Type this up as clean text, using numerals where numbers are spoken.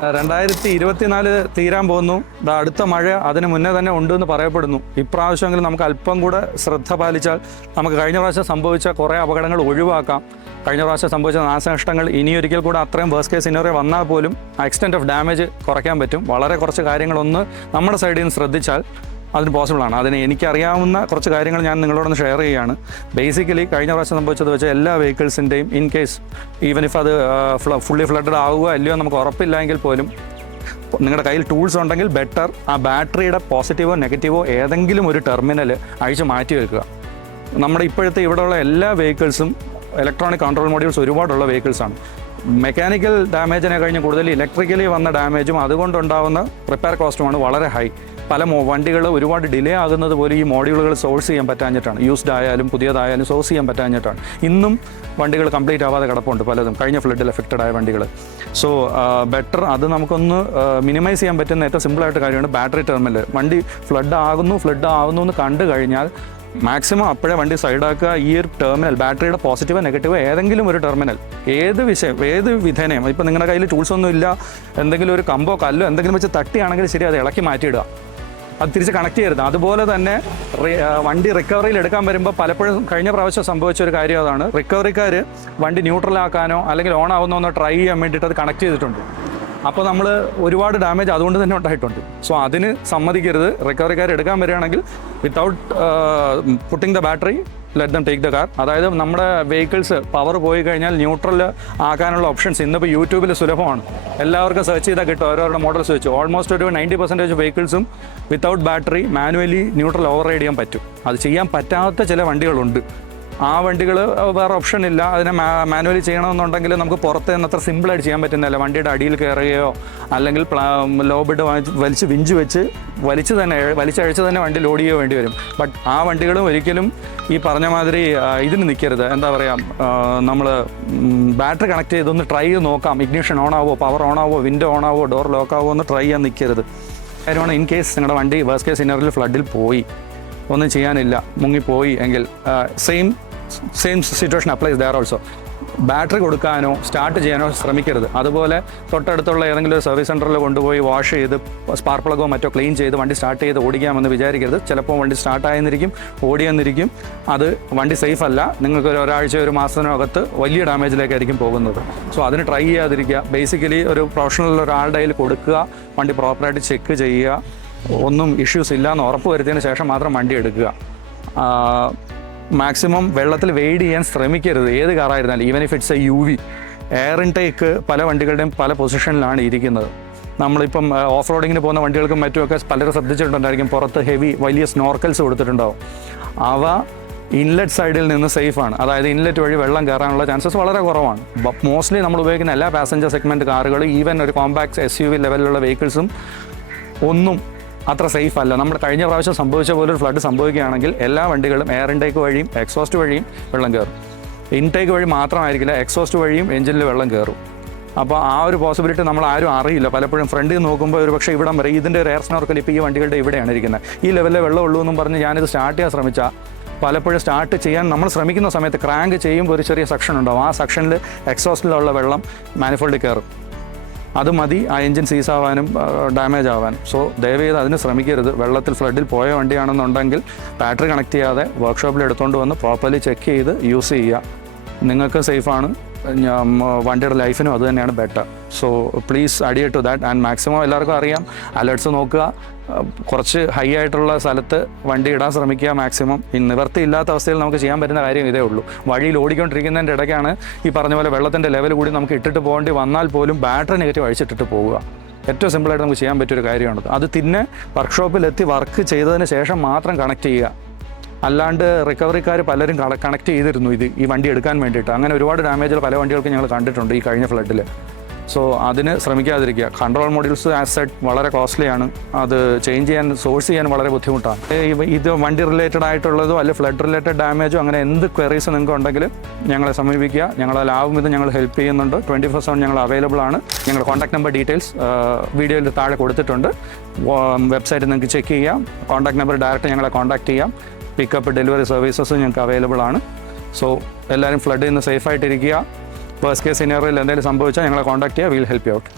2024 തീരാൻ പോകുന്നു. അടുത്ത മഴ അതിന് മുന്നേ തന്നെ ഉണ്ടെന്ന് പറയപ്പെടുന്നു. ഇപ്രാവശ്യമെങ്കിലും നമുക്ക് അല്പം കൂടെ ശ്രദ്ധ പാലിച്ചാൽ നമുക്ക് കഴിഞ്ഞ പ്രാവശ്യം സംഭവിച്ച കുറേ അപകടങ്ങൾ ഒഴിവാക്കാം. കഴിഞ്ഞ പ്രാവശ്യം സംഭവിച്ച നാശനഷ്ടങ്ങൾ ഇനിയൊരിക്കൽ കൂടെ അത്രയും വേഴ്സ്റ്റ് കേസ് സിനാറിയോ വന്നാൽ പോലും ആ എക്സ്റ്റെൻറ്റ് ഓഫ് ഡാമേജ് കുറയ്ക്കാൻ പറ്റും. വളരെ കുറച്ച് കാര്യങ്ങളൊന്ന് നമ്മുടെ സൈഡിൽ നിന്ന് ശ്രദ്ധിച്ചാൽ അതിന് പോസിബിളാണ്. അതിന് എനിക്കറിയാവുന്ന കുറച്ച് കാര്യങ്ങൾ ഞാൻ നിങ്ങളോടൊന്ന് ഷെയർ ചെയ്യുകയാണ്. ബേസിക്കലി കഴിഞ്ഞ പ്രാവശ്യം സംഭവിച്ചത് വെച്ചാൽ എല്ലാ വെഹിക്കിൾസിൻ്റെയും ഇൻ കേസ് ഈവൻ ഇഫ് അത് ഫുള്ളി ഫ്ലഡഡ് ആവുക അല്ലയോ നമുക്ക് ഉറപ്പില്ലെങ്കിൽ പോലും നിങ്ങളുടെ കയ്യിൽ ടൂൾസ് ഉണ്ടെങ്കിൽ ബെറ്റർ ആ ബാറ്ററിയുടെ പോസിറ്റീവോ നെഗറ്റീവോ ഏതെങ്കിലും ഒരു ടെർമിനൽ അഴിച്ച് മാറ്റി വെക്കുക. നമ്മുടെ ഇപ്പോഴത്തെ ഇവിടെയുള്ള എല്ലാ വെഹിക്കിൾസും ഇലക്ട്രോണിക് കൺട്രോൾ മോഡ്യൂൾസ് ഒരുപാടുള്ള വെഹിക്കിൾസാണ്. മെക്കാനിക്കൽ ഡാമേജിനെ കഴിഞ്ഞ് കൂടുതൽ ഇലക്ട്രിക്കലി വന്ന ഡാമേജും അതുകൊണ്ടുണ്ടാകുന്ന റിപ്പയർ കോസ്റ്റുമാണ് വളരെ ഹൈ. പല വണ്ടികൾ ഒരുപാട് ഡിലേ ആകുന്നത് പോലെ ഈ മോഡ്യൂളുകൾ സോഴ്സ് ചെയ്യാൻ പറ്റാഞ്ഞിട്ടാണ്. യൂസ്ഡ് ആയാലും പുതിയതായാലും സോഴ്സ് ചെയ്യാൻ പറ്റാഞ്ഞിട്ടാണ്. ഇന്നും വണ്ടികൾ കംപ്ലീറ്റ് ആവാതെ കിടപ്പുണ്ട് പലതും, കഴിഞ്ഞ ഫ്ലഡിൽ എഫക്റ്റഡ് ആയ വണ്ടികൾ. സോ ബെറ്റർ അത് നമുക്കൊന്ന് മിനിമൈസ് ചെയ്യാൻ പറ്റുന്ന ഏറ്റവും സിമ്പിളായിട്ട് കാര്യമാണ് ബാറ്ററി ടെർമിനൽ. വണ്ടി ഫ്ലഡ് ആകുന്നു എന്ന് കണ്ടു കഴിഞ്ഞാൽ മാക്സിമം അപ്പോഴേ വണ്ടി സൈഡാക്കുക. ഈ ഒരു ടെർമിനൽ ബാറ്ററിയുടെ പോസിറ്റീവോ നെഗറ്റീവോ ഏതെങ്കിലും ഒരു ടെർമിനൽ ഏത് വിധേനയും ഇപ്പം നിങ്ങളുടെ കയ്യിൽ ടൂൾസ് ഒന്നും ഇല്ല, എന്തെങ്കിലും ഒരു കമ്പോ കല്ലോ എന്തെങ്കിലും വെച്ച് തട്ടിയാണെങ്കിൽ ശരി, അത് ഇളക്കി മാറ്റിയിടുക, അത് തിരിച്ച് കണക്ട് ചെയ്യരുത്. അതുപോലെ തന്നെ വണ്ടി റിക്കവറിയിൽ എടുക്കാൻ വരുമ്പോൾ പലപ്പോഴും കഴിഞ്ഞ പ്രാവശ്യം സംഭവിച്ച ഒരു കാര്യം അതാണ്, റിക്കവറിക്കാർ വണ്ടി ന്യൂട്രലാക്കാനോ അല്ലെങ്കിൽ ഓൺ ആവുന്നോ ട്രൈ ചെയ്യാൻ വേണ്ടിയിട്ട് അത് കണക്ട് ചെയ്തിട്ടുണ്ട്. അപ്പോൾ നമ്മൾ ഒരുപാട് ഡാമേജ് അതുകൊണ്ട് തന്നെ ഉണ്ടായിട്ടുണ്ട്. സോ അതിന് സമ്മതിക്കരുത്. റിക്കവറിക്കാർ എടുക്കാൻ വരികയാണെങ്കിൽ without putting the battery let them take the car. അതായത് നമ്മുടെ വെഹിക്കിൾസ് പവർ പോയി കഴിഞ്ഞാൽ ന്യൂട്രൽ ആക്കാനുള്ള ഓപ്ഷൻസ് ഇന്നിപ്പോൾ യൂട്യൂബിൽ സുലഭമാണ്. എല്ലാവർക്കും സെർച്ച് ചെയ്താൽ കിട്ടും. ഓരോരുടെ മോഡൽസ് വെച്ച് ഓൾമോസ്റ്റ് ഒരു 90% വെഹിക്കിൾസും without battery manually neutral override ചെയ്യാൻ പറ്റും. അത് ചെയ്യാൻ പറ്റാത്ത ചില വണ്ടികളുണ്ട്. ആ വണ്ടികൾ വേറെ ഓപ്ഷൻ ഇല്ല. അതിനെ മാനുവലി ചെയ്യണമെന്നുണ്ടെങ്കിൽ നമുക്ക് പുറത്ത് നിന്ന് അത്ര സിമ്പിളായിട്ട് ചെയ്യാൻ പറ്റുന്നില്ല. വണ്ടിയുടെ അടിയിൽ കയറുകയോ അല്ലെങ്കിൽ ലോ ബിഡ് വലിച്ച് വിഞ്ച് വെച്ച് വലിച്ചഴിച്ച് തന്നെ വണ്ടി ലോഡ് ചെയ്യുകയോ വേണ്ടി വരും. ബട്ട് ആ വണ്ടികളും ഒരിക്കലും ഈ പറഞ്ഞ മാതിരി ഇതിന് നിൽക്കരുത്. എന്താ പറയുക, നമ്മൾ ബാറ്ററി കണക്ട് ചെയ്തൊന്ന് ട്രൈ ചെയ്ത് നോക്കാം. ഇഗ്നിഷൻ ഓൺ ആവോ, പവർ ഓൺ ആവോ, വിൻഡോ ഓൺ ആവോ, ഡോർ ലോക്ക് ആവോ എന്ന് ട്രൈ ചെയ്യാൻ നിൽക്കരുത്. കാര്യമാണ് ഇൻ കേസ് നിങ്ങളുടെ വണ്ടി വേഴ്സ്റ്റ് കേസ് സിനാറിയോയിൽ ഫ്ലഡിൽ പോയി, ഒന്നും ചെയ്യാനില്ല, മുങ്ങിപ്പോയി എങ്കിൽ same situation applies there also. Battery കൊടുക്കാനോ സ്റ്റാർട്ട് ചെയ്യാനോ ശ്രമിക്കരുത്. അതുപോലെ തൊട്ടടുത്തുള്ള ഏതെങ്കിലും ഒരു സർവീസ് സെൻറ്ററിൽ കൊണ്ടുപോയി വാഷ് ചെയ്ത് സ്പാർക്ക് പ്ലഗോ മറ്റോ ക്ലീൻ ചെയ്ത് വണ്ടി സ്റ്റാർട്ട് ചെയ്ത് ഓടിക്കാമെന്ന് വിചാരിക്കരുത്. ചിലപ്പോൾ വണ്ടി സ്റ്റാർട്ടായെന്നിരിക്കും, ഓടിയെന്നിരിക്കും, അത് വണ്ടി സേഫ് അല്ല. നിങ്ങൾക്ക് ഒരാഴ്ച ഒരു മാസത്തിനകത്ത് വലിയ ഡാമേജിലേക്കായിരിക്കും പോകുന്നത്. സോ അതിന് ട്രൈ ചെയ്യാതിരിക്കുക. ബേസിക്കലി ഒരു പ്രൊഫഷണൽ ഒരാളുടെ കയ്യിൽ കൊടുക്കുക, വണ്ടി പ്രോപ്പറായിട്ട് ചെക്ക് ചെയ്യുക, ഒന്നും ഇഷ്യൂസ് ഇല്ലയെന്ന് ഉറപ്പ് വരുത്തിയതിന് ശേഷം മാത്രം വണ്ടി എടുക്കുക. മാക്സിമം വെള്ളത്തിൽ വെയ്ഡ് ചെയ്യാൻ ശ്രമിക്കരുത്. ഏത് കാറായിരുന്നാലും, even if it's a UV. Air intake പല വണ്ടികളുടെയും പല പൊസിഷനിലാണ് ഇരിക്കുന്നത്. നമ്മളിപ്പം ഓഫ് റോഡിങ്ങിന് പോകുന്ന വണ്ടികൾക്കും മറ്റുമൊക്കെ പലരും ശ്രദ്ധിച്ചിട്ടുണ്ടായിരിക്കും, പുറത്ത് വലിയ സ്നോർക്കൽസ് കൊടുത്തിട്ടുണ്ടാവും. അവ ഇൻലെറ്റ് സൈഡിൽ നിന്ന് സേഫാണ്. അതായത് ഇൻലെറ്റ് വഴി വെള്ളം കയറാനുള്ള ചാൻസസ് വളരെ കുറവാണ്. മോസ്റ്റ്ലി നമ്മൾ ഉപയോഗിക്കുന്ന എല്ലാ പാസഞ്ചർ സെഗ്മെൻറ്റ് കാറുകൾ, ഈവൻ ഒരു കോമ്പാക്ട് SUV ലെവലിലുള്ള വെഹിക്കിൾസും ഒന്നും അത്ര സേഫ് അല്ല. നമ്മുടെ കഴിഞ്ഞ പ്രാവശ്യം സംഭവിച്ച പോലെ ഒരു ഫ്ലഡ് സംഭവിക്കുകയാണെങ്കിൽ എല്ലാ വണ്ടികളും എയർ ഇൻടേക്ക് വഴിയും എക്സോസ്റ്റ് വഴിയും വെള്ളം കയറും. ഇൻടേക്ക് വഴി മാത്രമായിരിക്കില്ല, എക്സോസ്റ്റ് വഴിയും എഞ്ചിനിൽ വെള്ളം കയറും. അപ്പോൾ ആ ഒരു പോസിബിലിറ്റി നമ്മൾ ആരും അറിയില്ല. പലപ്പോഴും ഫ്രണ്ടിൽ നോക്കുമ്പോൾ ഒരു പക്ഷേ ഇവിടം വരെ ഇതിൻ്റെ ഒരു എയർ സ്നോർക്കൽ ഇപ്പോൾ ഈ വണ്ടികളുടെ ഇവിടെയാണ് ഇരിക്കുന്നത്. ഈ ലെവലിലെ വെള്ളം ഉള്ളൂ എന്നും പറഞ്ഞ് ഞാനിത് സ്റ്റാർട്ട് ചെയ്യാൻ ശ്രമിച്ചാൽ പലപ്പോഴും സ്റ്റാർട്ട് ചെയ്യാൻ നമ്മൾ ശ്രമിക്കുന്ന സമയത്ത് ക്രാങ്ക് ചെയ്യുമ്പോൾ ഒരു ചെറിയ സെക്ഷൻ ഉണ്ടാവും. ആ സെക്ഷനിൽ എക്സോസ്റ്റിലുള്ള വെള്ളം മാനിഫോൾഡിൽ കയറും. അത് മതി ആ എൻജിൻ സീസ് ആവാനും ഡാമേജ് ആവാനും. സോ ദയവേത് അതിന് ശ്രമിക്കരുത്. വെള്ളത്തിൽ ഫ്ലഡിൽ പോയ വണ്ടിയാണെന്നുണ്ടെങ്കിൽ ബാറ്ററി കണക്ട് ചെയ്യാതെ വർക്ക്ഷോപ്പിൽ എടുത്തുകൊണ്ട് വന്ന് പ്രോപ്പർലി ചെക്ക് ചെയ്ത് യൂസ് ചെയ്യുക. നിങ്ങൾക്ക് സേഫാണ്, വണ്ടിയുടെ ലൈഫിനും അത് തന്നെയാണ് better. So please adhere to that. And maximum എല്ലാവർക്കും അറിയാം, അലേർട്സ് നോക്കുക, കുറച്ച് ഹൈ ആയിട്ടുള്ള സ്ഥലത്ത് വണ്ടി ഇടാൻ ശ്രമിക്കുക മാക്സിമം. നിവർത്തിയില്ലാത്ത അവസ്ഥയിൽ നമുക്ക് ചെയ്യാൻ പറ്റുന്ന കാര്യം ഇതേ ഉള്ളൂ. വഴിയിൽ ഓടിക്കൊണ്ടിരിക്കുന്നതിൻ്റെ ഇടയ്ക്കാണ് ഈ പറഞ്ഞ പോലെ വെള്ളത്തിൻ്റെ ലെവൽ കൂടി നമുക്ക് ഇട്ടിട്ട് പോകേണ്ടി വന്നാൽ പോലും ബാറ്ററി നെഗറ്റീവ് അഴിച്ചിട്ടിട്ട് പോവുക. ഏറ്റവും സിമ്പിളായിട്ട് നമുക്ക് ചെയ്യാൻ പറ്റിയൊരു കാര്യമാണത്. അത് പിന്നെ വർക്ക്ഷോപ്പിലെത്തി വർക്ക് ചെയ്തതിന് ശേഷം മാത്രം കണക്ട് ചെയ്യുക. അല്ലാണ്ട് റിക്കവറിക്കാർ പലരും കണക്ട് ചെയ്തിരുന്നു ഈ വണ്ടി എടുക്കാൻ വേണ്ടിയിട്ട്. അങ്ങനെ ഒരുപാട് ഡാമേജുകൾ പല വണ്ടികൾക്ക് ഞങ്ങൾ കണ്ടിട്ടുണ്ട് ഈ കഴിഞ്ഞ ഫ്ലഡിൽ. സോ അതിന് ശ്രമിക്കാതിരിക്കുക. കൺട്രോൾ മോഡ്യൂൾസ് ആസ് സെറ്റ് വളരെ കോസ്റ്റ്ലിയാണ്. അത് ചേഞ്ച് ചെയ്യാൻ സോഴ്സ് ചെയ്യാൻ വളരെ ബുദ്ധിമുട്ടാണ്. ഇത് വണ്ടി റിലേറ്റഡ് ആയിട്ടുള്ളതോ അല്ലെങ്കിൽ ഫ്ലഡ് റിലേറ്റഡ് ഡാമേജോ അങ്ങനെ എന്ത് ക്വയറീസ് നിങ്ങൾക്ക് ഉണ്ടെങ്കിൽ ഞങ്ങളെ സമീപിക്കുക. ഞങ്ങളാവും ഇത് ഞങ്ങൾ ഹെൽപ്പ് ചെയ്യുന്നുണ്ട്. 24/7 ഞങ്ങൾ അവൈലബിൾ ആണ്. ഞങ്ങളുടെ കോൺടാക്ട് നമ്പർ ഡീറ്റെയിൽസ് വീഡിയോയിൽ താഴെ കൊടുത്തിട്ടുണ്ട്. വെബ്സൈറ്റ് നിങ്ങൾക്ക് ചെക്ക് ചെയ്യാം. കോൺടാക്ട് നമ്പർ ഡയറക്റ്റ് ഞങ്ങളെ കോൺടാക്ട് ചെയ്യാം. പിക്കപ്പ് ഡെലിവറി സർവീസസ് ഞങ്ങൾക്ക് അവൈലബിൾ ആണ്. സോ എല്ലാവരും ഫ്ലഡിൽ നിന്ന് സേഫായിട്ടിരിക്കുക. വേഴ്സ്റ്റ് കേസ് സിനാറിയോയിൽ എന്തെങ്കിലും സംഭവിച്ചാൽ ഞങ്ങളെ കോൺടാക്ട് ചെയ്യുക. Will help you out.